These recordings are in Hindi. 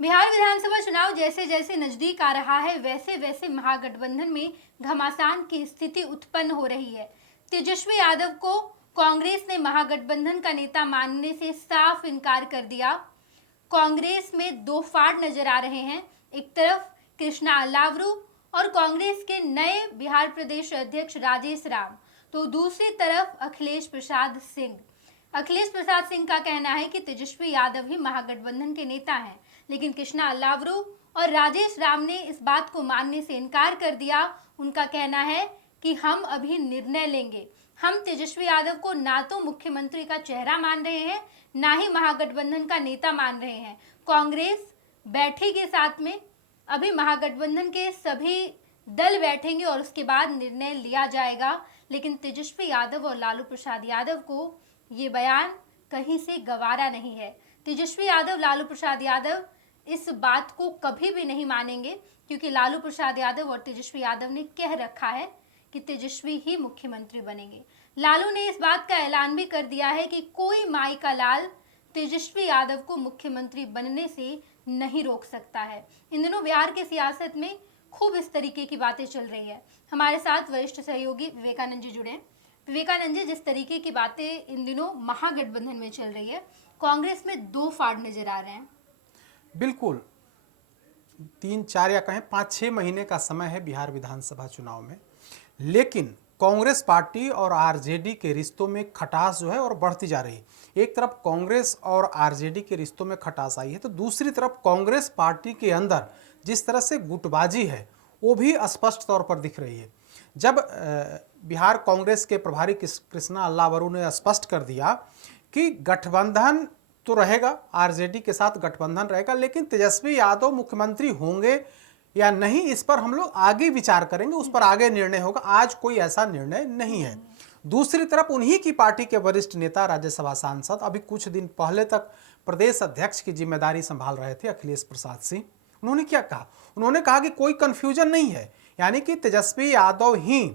बिहार विधानसभा चुनाव जैसे जैसे नजदीक आ रहा है वैसे वैसे महागठबंधन में घमासान की स्थिति उत्पन्न हो रही है। तेजस्वी यादव को कांग्रेस ने महागठबंधन का नेता मानने से साफ इनकार कर दिया। कांग्रेस में दो फाड़ नजर आ रहे हैं। एक तरफ कृष्णा अल्लावरू और कांग्रेस के नए बिहार प्रदेश अध्यक्ष राजेश राम, तो दूसरी तरफ अखिलेश प्रसाद सिंह। अखिलेश प्रसाद सिंह का कहना है कि तेजस्वी यादव ही महागठबंधन के नेता हैं, लेकिन कृष्णा अल्लावरू और राजेश राम ने इस बात को मानने से इनकार कर दिया। उनका कहना है कि हम अभी निर्णय लेंगे। हम तेजस्वी यादव को ना तो मुख्यमंत्री का चेहरा मान रहे हैं, ना ही महागठबंधन का नेता मान रहे हैं। कांग्रेस बैठेगी साथ में, अभी महागठबंधन के सभी दल बैठेंगे और उसके बाद निर्णय लिया जाएगा। लेकिन तेजस्वी यादव और लालू प्रसाद यादव को ये बयान कहीं से गवारा नहीं है। तेजस्वी यादव, लालू प्रसाद यादव इस बात को कभी भी नहीं मानेंगे, क्योंकि लालू प्रसाद यादव और तेजस्वी यादव ने कह रखा है कि तेजस्वी ही मुख्यमंत्री बनेंगे। लालू ने इस बात का ऐलान भी कर दिया है कि कोई माई का लाल तेजस्वी यादव को मुख्यमंत्री बनने से नहीं रोक सकता है। इन दिनों बिहार की सियासत में खूब इस तरीके की बातें चल रही है। हमारे साथ वरिष्ठ सहयोगी विवेकानंद जी जुड़े हैं। विवेकानंद जी, जिस तरीके की बातें इन दिनों महागठबंधन में चल रही है, कांग्रेस में दो फाड़ नजर आ रहे हैं। बिल्कुल 3-4 या कहें 5-6 महीने का समय है बिहार विधानसभा चुनाव में, लेकिन कांग्रेस पार्टी और आरजेडी के रिश्तों में खटास जो है और बढ़ती जा रही है। एक तरफ कांग्रेस और आरजेडी के रिश्तों में खटास आई है, तो दूसरी तरफ कांग्रेस पार्टी के अंदर जिस तरह से गुटबाजी है वो भी स्पष्ट तौर पर दिख रही है। जब बिहार कांग्रेस के प्रभारी कृष्णा अल्लावरू ने स्पष्ट कर दिया कि गठबंधन तो रहेगा, आरजेडी के साथ गठबंधन रहेगा, लेकिन तेजस्वी यादव मुख्यमंत्री होंगे या नहीं इस पर हम लोग आगे विचार करेंगे, उस पर आगे निर्णय होगा, आज कोई ऐसा निर्णय नहीं है। दूसरी तरफ उन्हीं की पार्टी के वरिष्ठ नेता, राज्यसभा सांसद, अभी कुछ दिन पहले तक प्रदेश अध्यक्ष की जिम्मेदारी संभाल रहे थे, अखिलेश प्रसाद सिंह, उन्होंने क्या कहा? उन्होंने कहा कि कोई कंफ्यूजन नहीं है, यानी कि तेजस्वी यादव ही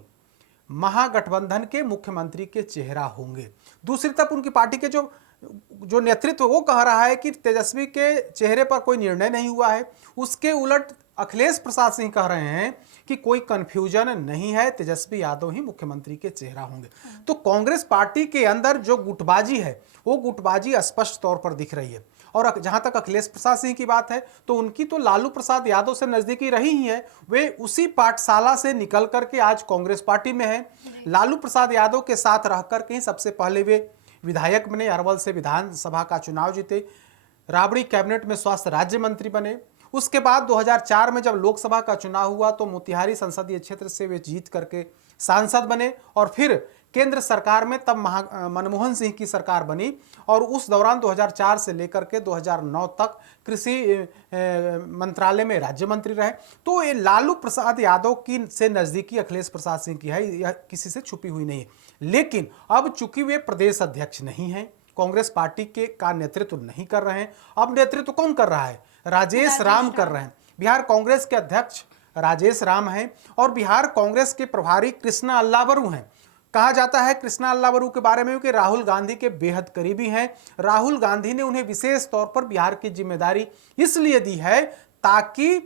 महागठबंधन के मुख्यमंत्री के चेहरा होंगे। दूसरी तरफ उनकी पार्टी के जो नेतृत्व वो कह रहा है कि तेजस्वी के चेहरे पर कोई निर्णय नहीं हुआ है। उसके उलट अखिलेश प्रसाद सिंह कह रहे हैं कि कोई कंफ्यूजन नहीं है, तेजस्वी यादव ही मुख्यमंत्री के चेहरा होंगे। तो कांग्रेस पार्टी के अंदर जो गुटबाजी है वो गुटबाजी स्पष्ट तौर पर दिख रही है। और जहां तक अखिलेश प्रसाद सिंह की बात है तो उनकी तो लालू प्रसाद यादव से नजदीकी रही ही है। वे उसी पाठशाला से निकल करके आज कांग्रेस पार्टी में है। लालू प्रसाद यादव के साथ रह करके ही सबसे पहले वे विधायक बने, अरवल से विधानसभा का चुनाव जीते, राबड़ी कैबिनेट में स्वास्थ्य राज्य मंत्री बने। उसके बाद 2004 में जब लोकसभा का चुनाव हुआ तो मोतिहारी संसदीय क्षेत्र से वे जीत करके सांसद बने और फिर केंद्र सरकार में तब मनमोहन सिंह की सरकार बनी और उस दौरान 2004 से लेकर के 2009 तक कृषि मंत्रालय में राज्य मंत्री रहे। तो ये लालू प्रसाद यादव की से नजदीकी अखिलेश प्रसाद सिंह की है, यह किसी से छुपी हुई नहीं है। लेकिन अब चूंकि वे प्रदेश अध्यक्ष नहीं हैं, कांग्रेस पार्टी के का नेतृत्व नहीं कर रहे हैं, अब नेतृत्व कौन कर रहा है? राजेश राम कर रहे हैं। बिहार कांग्रेस के अध्यक्ष राजेश राम हैं और बिहार कांग्रेस के प्रभारी कृष्णा अल्लावरू हैं। कहा जाता है कृष्णा अल्लावरू के बारे में कि राहुल गांधी के बेहद करीबी हैं। राहुल गांधी ने उन्हें विशेष तौर पर बिहार की जिम्मेदारी इसलिए दी है ताकि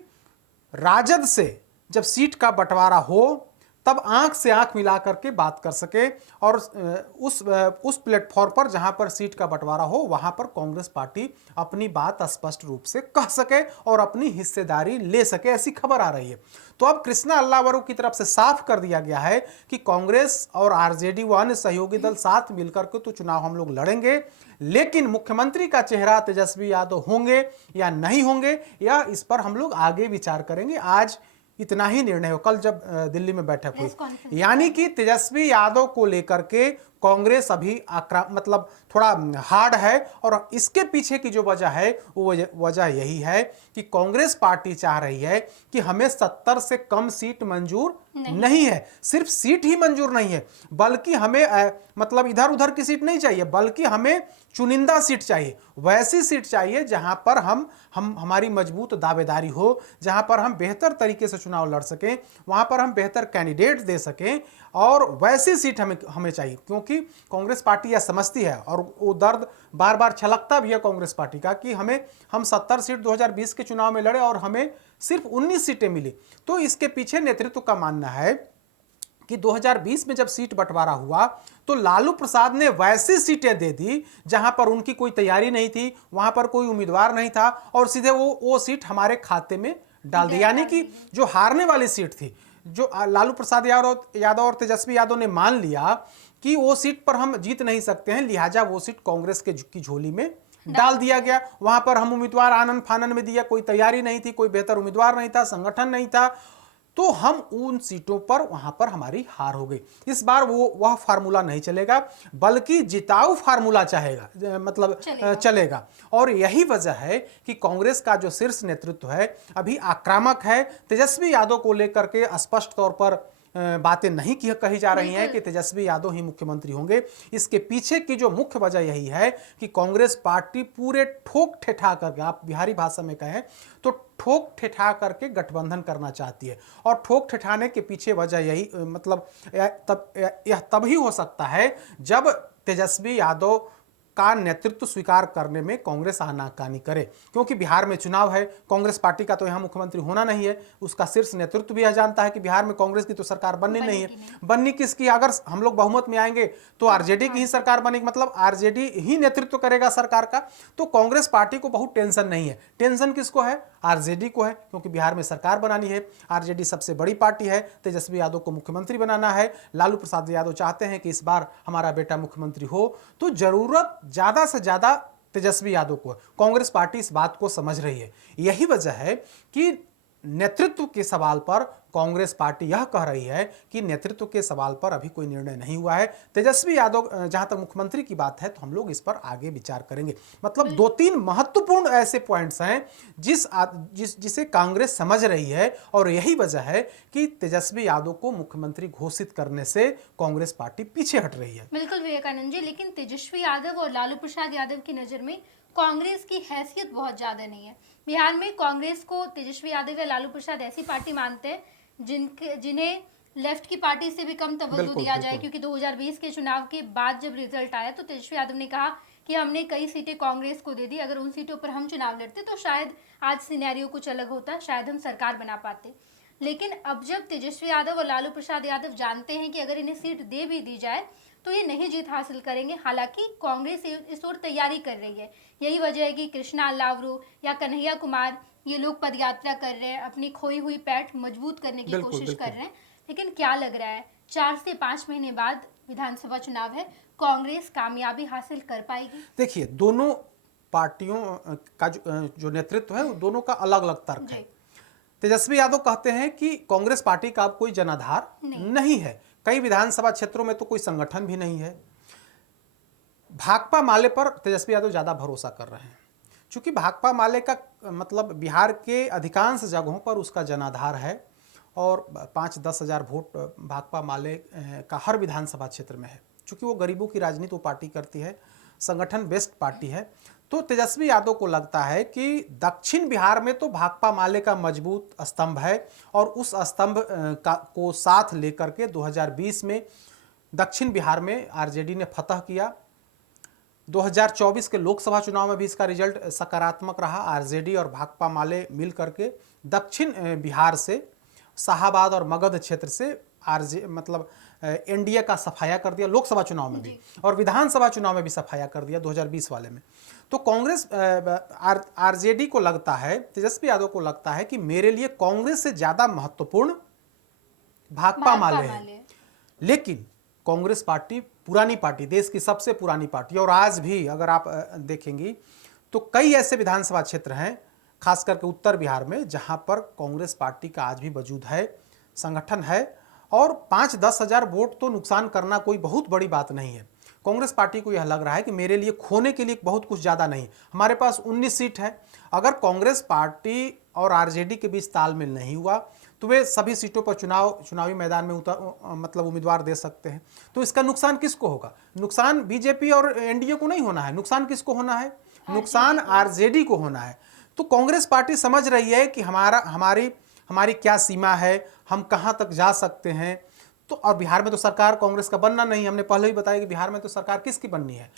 राजद से जब सीट का बंटवारा हो तब आंख से आंख मिला करके बात कर सके और उस प्लेटफॉर्म पर जहां पर सीट का बंटवारा हो वहां पर कांग्रेस पार्टी अपनी बात स्पष्ट रूप से कह सके और अपनी हिस्सेदारी ले सके, ऐसी खबर आ रही है। तो अब कृष्णा अल्लावरू की तरफ से साफ कर दिया गया है कि कांग्रेस और आरजेडी व अन्य सहयोगी दल साथ मिलकर के तो चुनाव हम लोग लड़ेंगे, लेकिन मुख्यमंत्री का चेहरा तेजस्वी यादव होंगे या नहीं होंगे या इस पर हम लोग आगे विचार करेंगे। आज इतना ही निर्णय हो। कल जब दिल्ली में बैठक हुई, यानी कि तेजस्वी यादव को लेकर के कांग्रेस अभी मतलब थोड़ा हार्ड है और इसके पीछे की जो वजह है वो वजह यही है कि कांग्रेस पार्टी चाह रही है कि हमें 70 से कम सीट मंजूर नहीं है। सिर्फ सीट ही मंजूर नहीं है बल्कि हमें मतलब इधर उधर की सीट नहीं चाहिए, बल्कि हमें चुनिंदा सीट चाहिए। वैसी सीट चाहिए जहां पर हमारी मजबूत दावेदारी हो, जहां पर हम बेहतर तरीके से चुनाव लड़ सकें, वहां पर हम बेहतर कैंडिडेट दे सकें और वैसी सीट हमें चाहिए। क्योंकि क्योंकि कांग्रेस पार्टी यह समझती है और वो दर्द बार बार छलकता भी है कांग्रेस पार्टी का कि हम 70 सीट 2020 के चुनाव में लड़े और हमें सिर्फ 19 सीटें मिली। तो इसके पीछे नेतृत्व का मानना है कि 2020 में जब सीट बंटवारा हुआ तो लालू प्रसाद ने वैसी सीटें दे दी जहां पर उनकी कोई तैयारी नहीं थी, वहां पर कोई उम्मीदवार नहीं था और सीधे वो सीट हमारे खाते में डाल दी। यानी कि जो हारने वाली सीट थी, जो लालू प्रसाद यादव और तेजस्वी यादव ने मान लिया कि वो सीट पर हम जीत नहीं सकते हैं, लिहाजा वो सीट कांग्रेस की झोली में डाल दिया गया। वहां पर हम उम्मीदवार आनंद फानन में दिया, कोई तैयारी नहीं थी, कोई बेहतर उम्मीदवार नहीं था, संगठन नहीं था, तो हम उन सीटों पर वहां पर हमारी हार हो गई। इस बार वह फार्मूला नहीं चलेगा, बल्कि जिताऊ फार्मूला चलेगा। और यही वजह है कि कांग्रेस का जो शीर्ष नेतृत्व है अभी आक्रामक है। तेजस्वी यादव को लेकर के स्पष्ट तौर पर बातें नहीं कही जा रही हैं कि तेजस्वी यादव ही मुख्यमंत्री होंगे। इसके पीछे की जो मुख्य वजह यही है कि कांग्रेस पार्टी पूरे ठोक ठेठा करके, आप बिहारी भाषा में कहें तो ठोक ठेठा करके गठबंधन करना चाहती है। और ठोक ठेठाने के पीछे वजह यही यह तभी हो सकता है जब तेजस्वी यादव का नेतृत्व स्वीकार करने में कांग्रेस आनाकानी करे, क्योंकि बिहार में चुनाव है, कांग्रेस पार्टी का तो यहां मुख्यमंत्री होना नहीं है, उसका शीर्ष नेतृत्व भी यह जानता है कि बिहार में कांग्रेस की तो सरकार बननी नहीं है। बननी किसकी? अगर हम लोग बहुमत में आएंगे तो आरजेडी की ही सरकार बनेगी, मतलब आरजेडी ही नेतृत्व करेगा सरकार का। तो कांग्रेस पार्टी को बहुत टेंशन नहीं है। टेंशन किसको है? आरजेडी को है, क्योंकि बिहार में सरकार बनानी है। आरजेडी सबसे बड़ी पार्टी है, तेजस्वी यादव को मुख्यमंत्री बनाना है। लालू प्रसाद यादव चाहते हैं कि इस बार हमारा बेटा मुख्यमंत्री हो, तो जरूरत ज्यादा से ज्यादा तेजस्वी यादव को। कांग्रेस पार्टी इस बात को समझ रही है। यही वजह है कि नेतृत्व के सवाल पर कांग्रेस पार्टी यह कह रही है कि नेतृत्व के सवाल पर अभी कोई निर्णय नहीं हुआ है। तेजस्वी यादव, जहां तक मुख्यमंत्री की बात है तो हम लोग इस पर आगे विचार करेंगे। मतलब 2-3 महत्वपूर्ण ऐसे पॉइंट्स हैं जिसे कांग्रेस समझ रही है, और यही वजह है कि तेजस्वी यादव को मुख्यमंत्री घोषित करने से कांग्रेस पार्टी पीछे हट रही है। बिल्कुल विवेकानंद जी, लेकिन तेजस्वी यादव और लालू प्रसाद यादव की नजर में कांग्रेस की हैसियत बहुत ज्यादा नहीं है। बिहार में कांग्रेस को तेजस्वी यादव या लालू प्रसाद ऐसी पार्टी मानते हैं जिन्हें लेफ्ट की पार्टी से भी कम तवज्जो दिया जाए, क्योंकि 2020 के चुनाव के बाद जब रिजल्ट आया तो तेजस्वी यादव ने कहा कि हमने कई सीटें कांग्रेस को दे दी, अगर उन सीटों पर हम चुनाव लड़ते तो शायद आज सिनेरियो कुछ अलग होता, शायद हम सरकार बना पाते। लेकिन अब जब तेजस्वी यादव और लालू प्रसाद यादव जानते हैं कि अगर इन्हें सीट दे भी दी जाए तो ये नहीं जीत हासिल करेंगे, हालांकि कांग्रेस इस ओर तैयारी कर रही है। यही वजह है कि कृष्णा अल्लावरू या कन्हैया कुमार ये लोग पदयात्रा कर रहे हैं, अपनी खोई हुई पैठ मजबूत करने की कोशिश कर रहे हैं। लेकिन क्या लग रहा है, 4 से 5 महीने बाद विधानसभा चुनाव है, कांग्रेस कामयाबी हासिल कर पाएगी? देखिए, दोनों पार्टियों का जो नेतृत्व है वो दोनों का अलग अलग तर्क है। तेजस्वी यादव कहते हैं कि कांग्रेस पार्टी का अब कोई जनाधार नहीं है, कई विधानसभा क्षेत्रों में तो कोई संगठन भी नहीं है। भाकपा माले पर तेजस्वी यादव ज्यादा भरोसा कर रहे हैं, क्योंकि भाकपा माले का मतलब बिहार के अधिकांश जगहों पर उसका जनाधार है और 5-10 हज़ार वोट भाकपा माले का हर विधानसभा क्षेत्र में है। चूंकि वो गरीबों की राजनीति वो पार्टी करती है, संगठन बेस्ड पार्टी है, तो तेजस्वी यादव को लगता है कि दक्षिण बिहार में तो भाकपा माले का मजबूत स्तंभ है और उस स्तंभ को साथ लेकर के 2020 में दक्षिण बिहार में आरजेडी ने फतह किया। 2024 के लोकसभा चुनाव में भी इसका रिजल्ट सकारात्मक रहा। आरजेडी और भाकपा माले मिल करके दक्षिण बिहार से शाहाबाद और मगध क्षेत्र से एनडीए का सफाया कर दिया लोकसभा चुनाव में भी, और विधानसभा चुनाव में भी सफाया कर दिया 2020 वाले में। तो कांग्रेस आरजेडी को लगता है, तेजस्वी यादव को लगता है कि मेरे लिए कांग्रेस से ज्यादा महत्वपूर्ण भाकपा माले है। लेकिन कांग्रेस पार्टी पुरानी पार्टी, देश की सबसे पुरानी पार्टी, और आज भी अगर आप देखेंगी तो कई ऐसे विधानसभा क्षेत्र हैं खास करके उत्तर बिहार में जहां पर कांग्रेस पार्टी का आज भी वजूद है, संगठन है, और 5-10 हज़ार वोट तो नुकसान करना कोई बहुत बड़ी बात नहीं है। कांग्रेस पार्टी को यह लग रहा है कि मेरे लिए खोने के लिए बहुत कुछ ज़्यादा नहीं, हमारे पास 19 सीट है, अगर कांग्रेस पार्टी और आरजेडी के बीच तालमेल नहीं हुआ तो वे सभी सीटों पर चुनावी मैदान में उम्मीदवार दे सकते हैं। तो इसका नुकसान किसको होगा? नुकसान बीजेपी और एनडीए को नहीं होना है, नुकसान किसको होना है? नुकसान आरजेडी को होना है। तो कांग्रेस पार्टी समझ रही है कि हमारी क्या सीमा है, हम कहां तक जा सकते हैं। तो और बिहार में तो सरकार कांग्रेस का बनना नहीं, हमने पहले ही बताया कि बिहार में तो सरकार किसकी बननी है।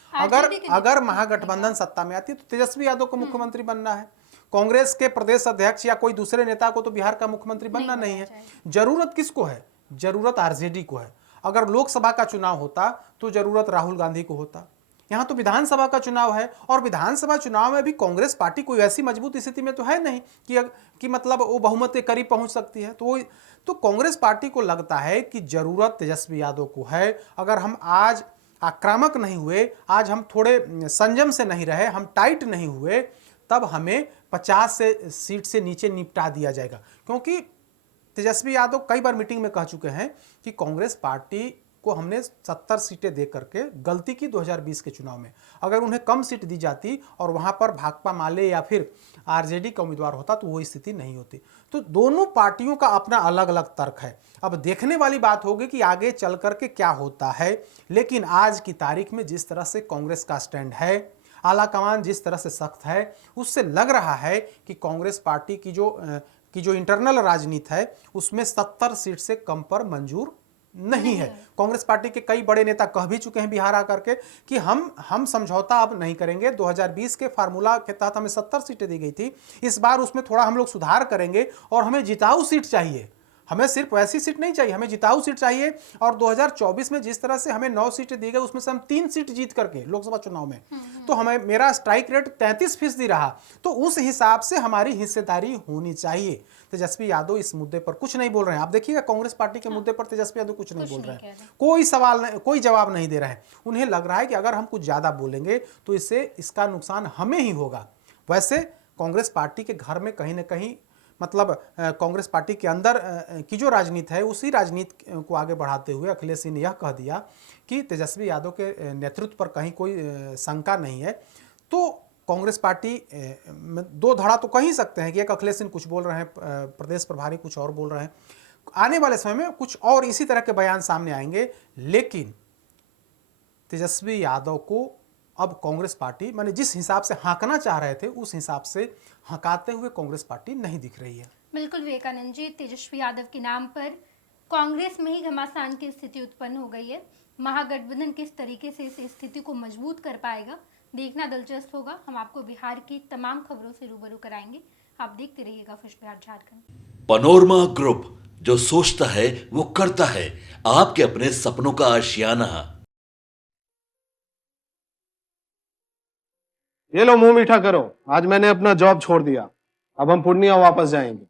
अगर महागठबंधन सत्ता में आती है तो तेजस्वी यादव को मुख्यमंत्री बनना है, कांग्रेस के प्रदेश अध्यक्ष या कोई दूसरे नेता को तो बिहार का मुख्यमंत्री बनना नहीं है। जरूरत किसको है? जरूरत आरजेडी को है। अगर लोकसभा का चुनाव होता तो जरूरत राहुल गांधी को होता। यहाँ तो विधानसभा का चुनाव है और विधानसभा चुनाव में भी कांग्रेस पार्टी कोई ऐसी मजबूत स्थिति में तो है नहीं कि मतलब वो बहुमत के करीब पहुंच सकती है। तो कांग्रेस पार्टी को लगता है कि जरूरत तेजस्वी यादव को है। अगर हम आज आक्रामक नहीं हुए, आज हम थोड़े संयम से नहीं रहे, हम टाइट नहीं हुए, तब हमें 50 सीट से नीचे निपटा दिया जाएगा। क्योंकि तेजस्वी यादव कई बार मीटिंग में कह चुके हैं कि कांग्रेस पार्टी को हमने 70 सीटें दे करके गलती की 2020 के चुनाव में। अगर उन्हें कम सीट दी जाती और वहां पर भाकपा माले या फिर आरजेडी का उम्मीदवार होता तो वो स्थिति नहीं होती। तो दोनों पार्टियों का अपना अलग अलग तर्क है। अब देखने वाली बात होगी कि आगे चल करके क्या होता है। लेकिन आज की तारीख में जिस तरह से कांग्रेस का स्टैंड है, आलाकमान जिस तरह से सख्त है, उससे लग रहा है कि कांग्रेस पार्टी की जो इंटरनल राजनीति है उसमें 70 सीट से कम पर मंजूर नहीं है। कांग्रेस पार्टी के कई बड़े नेता कह भी चुके हैं बिहार आकर के कि हम समझौता अब नहीं करेंगे। 2020 के फार्मूला के तहत हमें 70 सीटें दी गई थी, इस बार उसमें थोड़ा हम लोग सुधार करेंगे और हमें जिताऊ सीट चाहिए। हमें सिर्फ वैसी सीट नहीं चाहिए, हमें जिताऊ सीट चाहिए। और 2024 में जिस तरह से हमें 9 सीटें दी गई उसमें से हम 3 सीट जीत करके लोकसभा चुनाव में, तो हमें मेरा स्ट्राइक रेट 33% रहा। तो उस हिसाब से हमारी हिस्सेदारी होनी चाहिए। तेजस्वी यादव इस मुद्दे पर कुछ नहीं बोल रहे हैं। आप देखिएगा कांग्रेस पार्टी के मुद्दे पर तेजस्वी यादव कुछ नहीं बोल रहे हैं, कोई सवाल नहीं, कोई जवाब नहीं दे रहे हैं। उन्हें लग रहा है कि अगर हम कुछ ज्यादा बोलेंगे तो इसका नुकसान हमें ही होगा। वैसे कांग्रेस पार्टी के घर में कहीं ना कहीं मतलब कांग्रेस पार्टी के अंदर की जो राजनीति है उसी राजनीति को आगे बढ़ाते हुए अखिलेश सिंह ने यह कह दिया कि तेजस्वी यादव के नेतृत्व पर कहीं कोई शंका नहीं है। तो कांग्रेस पार्टी दो धड़ा तो कह ही सकते हैं कि एक अखिलेश सिंह कुछ बोल रहे हैं, प्रदेश प्रभारी कुछ और बोल रहे हैं। आने वाले समय में कुछ और इसी तरह के बयान सामने आएंगे। लेकिन तेजस्वी यादव को अब कांग्रेस पार्टी माने जिस हिसाब से हाँकना चाह रहे थे उस हिसाब से हकाते हुए कांग्रेस पार्टी नहीं दिख रही है। बिल्कुल विवेकानंद जी, तेजस्वी यादव के नाम पर कांग्रेस में ही घमासान की स्थिति उत्पन्न हो गई है। महागठबंधन किस तरीके से इस स्थिति को मजबूत कर पाएगा, देखना दिलचस्प होगा। हम आपको बिहार की तमाम खबरों से रूबरू कराएंगे। आप देखते रहिएगा खुश बिहार झारखंड। पनोरमा ग्रुप, जो सोचता है वो करता है। आपके अपने सपनों का आशियाना। ये लो मुंह मीठा करो, आज मैंने अपना जॉब छोड़ दिया। अब हम पूर्णिया वापस जाएंगे।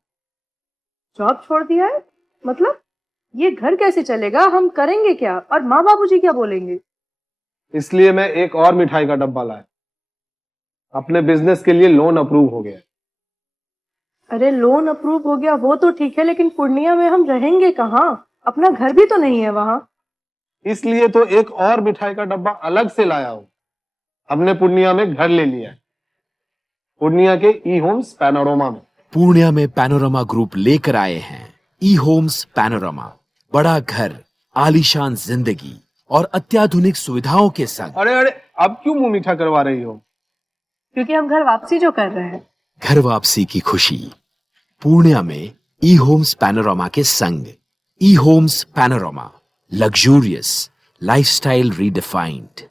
जॉब छोड़ दिया है? मतलब ये घर कैसे चलेगा? हम करेंगे क्या? और माँ बाबूजी क्या बोलेंगे? इसलिए मैं एक और मिठाई का डब्बा लाया। अपने बिजनेस के लिए लोन अप्रूव हो गया। अरे लोन अप्रूव हो गया वो तो ठीक है, लेकिन पूर्णिया में हम रहेंगे कहाँ? अपना घर भी तो नहीं है वहाँ। इसलिए तो एक और मिठाई का डब्बा अलग से लाया हूँ। हमने पूर्णिया में घर ले लिया है, पूर्णिया के ई होम्स पैनोरमा में। पूर्णिया में पैनोरमा ग्रुप लेकर आए हैं ई होम्स पैनोरमा। बड़ा घर, आलीशान जिंदगी और अत्याधुनिक सुविधाओं के संग। अरे अरे, अब क्यों मुंह मीठा करवा रही हो? क्योंकि हम घर वापसी जो कर रहे हैं। घर वापसी की खुशी पूर्णिया में ई होम्स पैनोरमा के संग। ई homes panorama, luxurious lifestyle redefined.